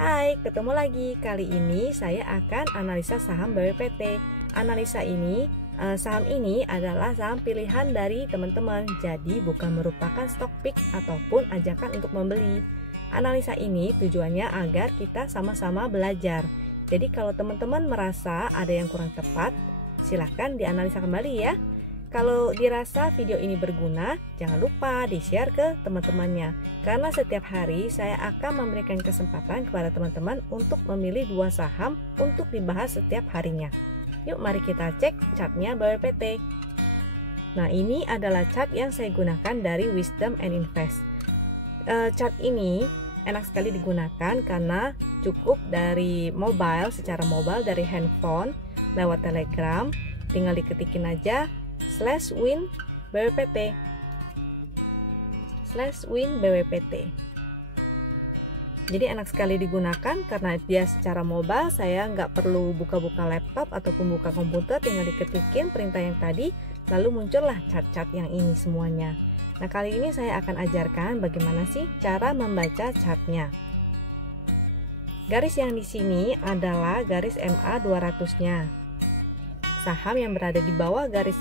Hai, ketemu lagi. Kali ini saya akan analisa saham BWPT. Analisa ini, saham ini adalah saham pilihan dari teman-teman. Jadi bukan merupakan stock pick ataupun ajakan untuk membeli. Analisa ini tujuannya agar kita sama-sama belajar. Jadi kalau teman-teman merasa ada yang kurang tepat, silahkan dianalisa kembali ya. Kalau dirasa video ini berguna, jangan lupa di-share ke teman-temannya. Karena setiap hari saya akan memberikan kesempatan kepada teman-teman untuk memilih 2 saham untuk dibahas setiap harinya. Yuk mari kita cek chartnya BWPT. Nah, ini adalah chart yang saya gunakan dari Wisdom and Invest. Chart ini enak sekali digunakan karena cukup dari mobile, secara mobile dari handphone lewat Telegram, tinggal diketikin aja /win BWPT Jadi enak sekali digunakan karena dia secara mobile. Saya nggak perlu buka-buka laptop ataupun buka komputer, tinggal diketikin perintah yang tadi, lalu muncullah chart-chart yang ini semuanya. Nah, kali ini saya akan ajarkan bagaimana sih cara membaca chartnya. Garis yang di sini adalah garis MA 200-nya. Saham yang berada di bawah garis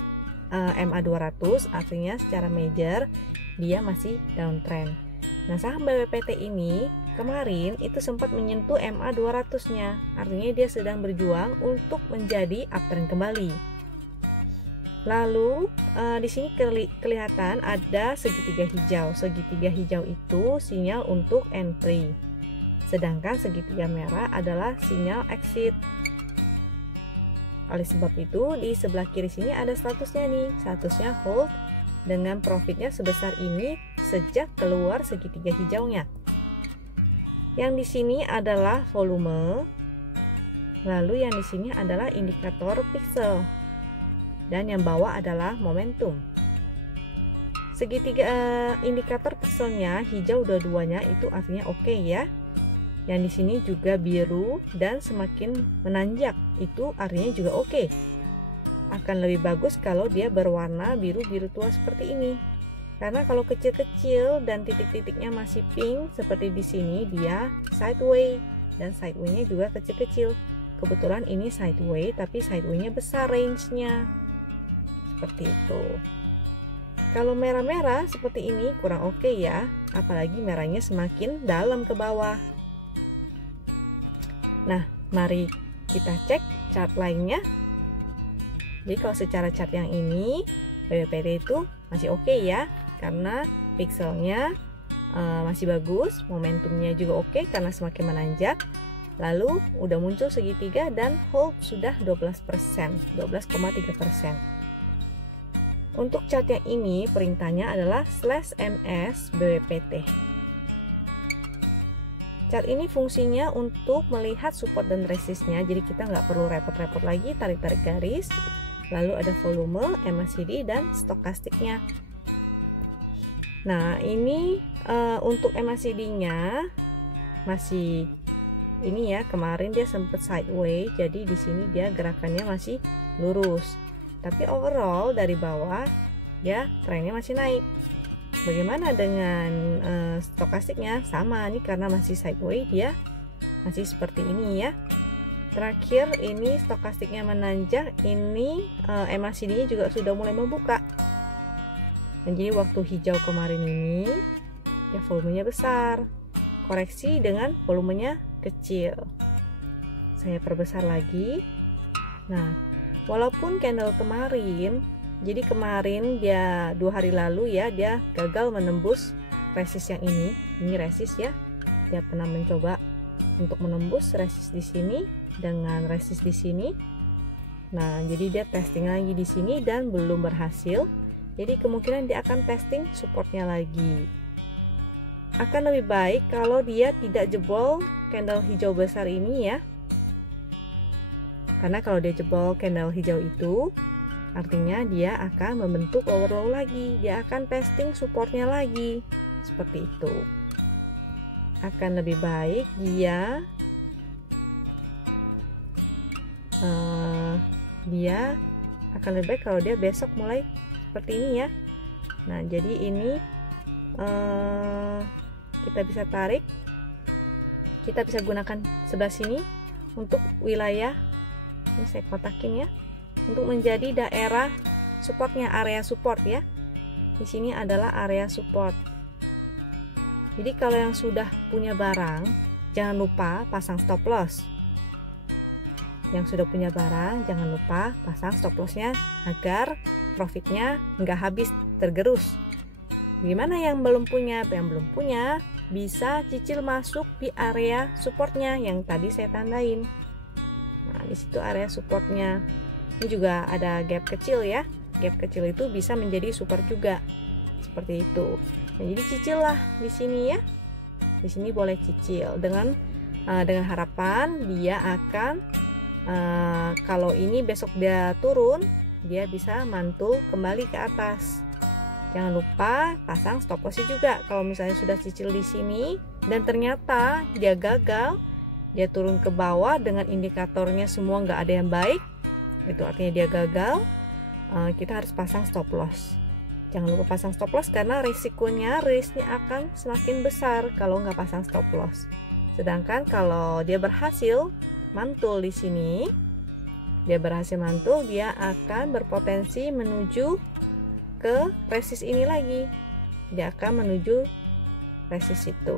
MA 200 artinya secara major dia masih downtrend. Nah, saham BWPT ini kemarin itu sempat menyentuh MA 200-nya, artinya dia sedang berjuang untuk menjadi uptrend kembali. Lalu di sini kelihatan ada segitiga hijau. Segitiga hijau itu sinyal untuk entry, sedangkan segitiga merah adalah sinyal exit. Oleh sebab itu, di sebelah kiri sini ada statusnya nih, statusnya hold dengan profitnya sebesar ini sejak keluar segitiga hijaunya. Yang di sini adalah volume, lalu yang di sini adalah indikator pixel, dan yang bawah adalah momentum. Segitiga indikator pixelnya hijau dua-duanya, itu artinya oke ya. Yang di sini juga biru dan semakin menanjak, itu artinya juga oke. Akan lebih bagus kalau dia berwarna biru-biru tua seperti ini. Karena kalau kecil-kecil dan titik-titiknya masih pink seperti di sini, dia sideway, dan sideway-nya juga kecil-kecil. Kebetulan ini sideway, tapi sideway-nya besar range-nya. Seperti itu. Kalau merah-merah seperti ini kurang oke ya, apalagi merahnya semakin dalam ke bawah. Nah, mari kita cek chart lainnya. Jadi kalau secara chart yang ini, BWPT itu masih oke ya, karena pixelnya masih bagus, momentumnya juga oke karena semakin menanjak. Lalu udah muncul segitiga dan hold sudah 12%, 12,3%. Untuk chart yang ini perintahnya adalah /MS BWPT. Chart ini fungsinya untuk melihat support dan resistnya, jadi kita nggak perlu repot-repot lagi tarik-tarik garis. Lalu ada volume, MACD, dan stokastiknya. Nah, ini untuk MACD-nya masih ini ya, kemarin dia sempat sideway, jadi di sini dia gerakannya masih lurus. Tapi overall dari bawah ya trennya masih naik. Bagaimana dengan stokastiknya? Sama nih, karena masih sideway dia masih seperti ini ya. Terakhir ini stokastiknya menanjak, ini MACD-nya juga sudah mulai membuka. Dan jadi waktu hijau kemarin ini ya volumenya besar, koreksi dengan volumenya kecil. Saya perbesar lagi. Nah, walaupun candle kemarin, jadi kemarin dia 2 hari lalu ya, dia gagal menembus resist yang ini resist ya. Dia pernah mencoba untuk menembus resist di sini dengan resist di sini. Nah, jadi dia testing lagi di sini dan belum berhasil. Jadi kemungkinan dia akan testing supportnya lagi. Akan lebih baik kalau dia tidak jebol candle hijau besar ini ya. Karena kalau dia jebol candle hijau itu, artinya dia akan membentuk lower low lagi, dia akan testing supportnya lagi, seperti itu. Akan lebih baik akan lebih baik kalau dia besok mulai seperti ini ya. Nah, jadi ini kita bisa tarik kita bisa gunakan sebelah sini untuk wilayah, ini saya kotakin ya, untuk menjadi daerah supportnya, area support ya. Di sini adalah area support. Jadi kalau yang sudah punya barang, jangan lupa pasang stop loss. Yang sudah punya barang, jangan lupa pasang stop lossnya agar profitnya nggak habis tergerus. Gimana yang belum punya? Yang belum punya bisa cicil masuk di area supportnya yang tadi saya tandain. Nah, di situ area supportnya. Ini juga ada gap kecil ya. Gap kecil itu bisa menjadi support juga. Seperti itu. Nah, jadi cicil lah di sini ya. Di sini boleh cicil dengan harapan dia akan kalau ini besok dia turun, dia bisa mantul kembali ke atas. Jangan lupa pasang stop loss juga. Kalau misalnya sudah cicil di sini dan ternyata dia gagal, dia turun ke bawah dengan indikatornya semua nggak ada yang baik, itu artinya dia gagal. Kita harus pasang stop loss. Jangan lupa pasang stop loss karena risikonya, risknya akan semakin besar kalau nggak pasang stop loss. Sedangkan kalau dia berhasil mantul di sini, dia akan berpotensi menuju ke resist ini lagi. Dia akan menuju resist itu.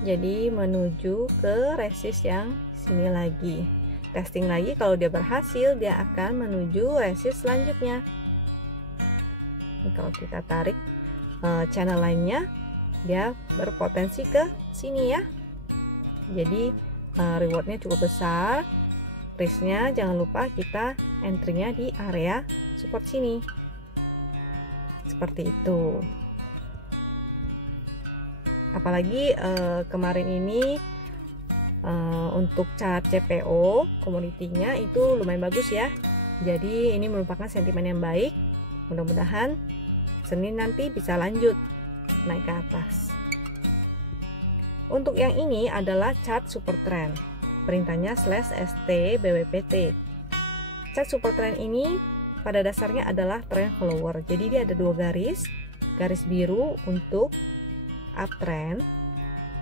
Jadi menuju ke resist yang sini lagi. Testing lagi, kalau dia berhasil, dia akan menuju resist selanjutnya. Ini kalau kita tarik channel lainnya, dia berpotensi ke sini ya. Jadi rewardnya cukup besar. Risknya jangan lupa kita entry-nya di area support sini. Seperti itu. Apalagi kemarin ini untuk chart CPO komoditinya itu lumayan bagus ya. Jadi ini merupakan sentimen yang baik. Mudah-mudahan Senin nanti bisa lanjut naik ke atas. Untuk yang ini adalah chart super trend. Perintahnya /ST BWPT. Chart super trend ini pada dasarnya adalah trend follower. Jadi dia ada dua garis. Garis biru untuk uptrend,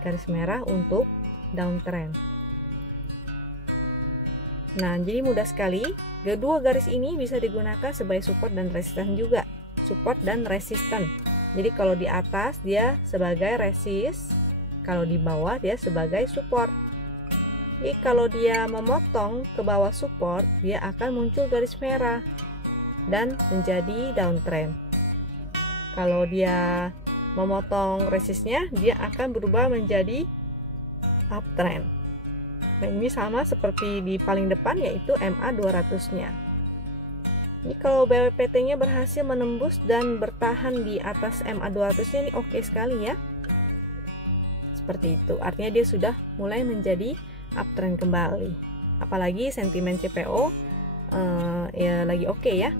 garis merah untuk downtrend. Nah, jadi mudah sekali. Kedua garis ini bisa digunakan sebagai support dan resisten juga. Support dan resisten. Jadi kalau di atas dia sebagai resist, kalau di bawah dia sebagai support. Jadi kalau dia memotong ke bawah support, dia akan muncul garis merah dan menjadi downtrend. Kalau dia memotong resistnya, dia akan berubah menjadi uptrend. Nah, ini sama seperti di paling depan, yaitu MA 200-nya. Ini kalau BWPT-nya berhasil menembus dan bertahan di atas MA 200-nya, ini oke sekali ya. Seperti itu, artinya dia sudah mulai menjadi uptrend kembali. Apalagi sentimen CPO ya lagi oke ya.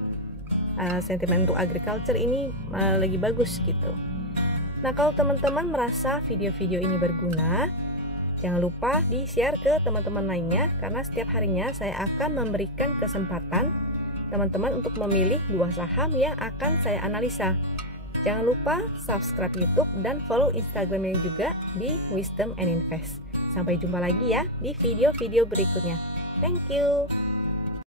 Sentimen untuk agriculture ini lagi bagus gitu. Nah, kalau teman-teman merasa video-video ini berguna, jangan lupa di-share ke teman-teman lainnya, karena setiap harinya saya akan memberikan kesempatan teman-teman untuk memilih dua saham yang akan saya analisa. Jangan lupa subscribe YouTube dan follow Instagramnya juga di Wisdom and Invest. Sampai jumpa lagi ya di video-video berikutnya. Thank you.